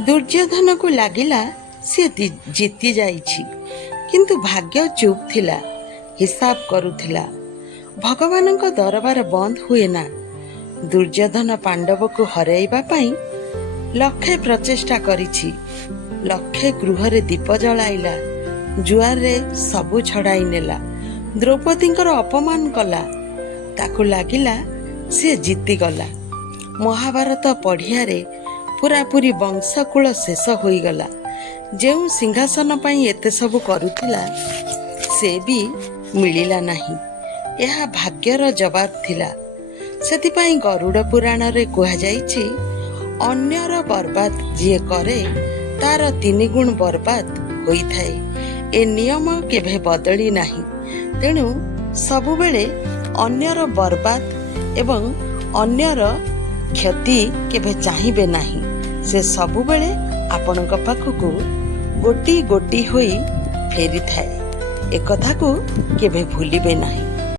ଦୁର୍ଯ୍ୟୋଧନକୁ ଲାଗିଲା ସେ ଜିତି ଯାଇଛି, କିନ୍ତୁ ଭାଗ୍ୟ ଚୁପ୍ ଥିଲା, ହିସାବ କରୁଥିଲା। ଭଗବାନଙ୍କ ଦରବାର ବନ୍ଦ ହୁଏ ନା। ଦୁର୍ଯ୍ୟୋଧନ ପାଣ୍ଡବକୁ ହରାଇବା ପାଇଁ ଲକ୍ଷେ ପ୍ରଚେଷ୍ଟା କରିଛି। ଲକ୍ଷେ ଗୃହରେ ଦୀପ ଜଳାଇଲା, ଜୁଆରରେ ସବୁ ଛଡ଼ାଇ ନେଲା, ଦ୍ରୌପଦୀଙ୍କର ଅପମାନ କଲା। ତାକୁ ଲାଗିଲା ସେ ଜିତିଗଲା। ମହାଭାରତ ପଢ଼ିଆରେ ପୁରାପୁରି ବଂଶକୂଳ ଶେଷ ହୋଇଗଲା। ଯେଉଁ ସିଂହାସନ ପାଇଁ ଏତେ ସବୁ କରୁଥିଲା ସେ ବି ମିଳିଲା ନାହିଁ। ଏହା ଭାଗ୍ୟର ଜବାବ ଥିଲା। ସେଥିପାଇଁ ଗରୁଡ଼ ପୁରାଣରେ କୁହାଯାଇଛି, ଅନ୍ୟର ବର୍ବାଦ ଯିଏ କରେ ତାର 3 ଗୁଣ ବର୍ବାଦ ହୋଇଥାଏ। ଏ ନିୟମ କେବେ ବଦଳି ନାହିଁ। ତେଣୁ ସବୁବେଳେ ଅନ୍ୟର ବର୍ବାଦ ଏବଂ ଅନ୍ୟର କ୍ଷତି କେବେ ଚାହିଁବେ ନାହିଁ। ସେ ସବୁବେଳେ ଆପଣଙ୍କ ପାଖକୁ ଗୋଟି ଗୋଟି ହୋଇ ଫେରିଥାଏ। ଏକଥାକୁ କେବେ ଭୁଲିବେ ନାହିଁ।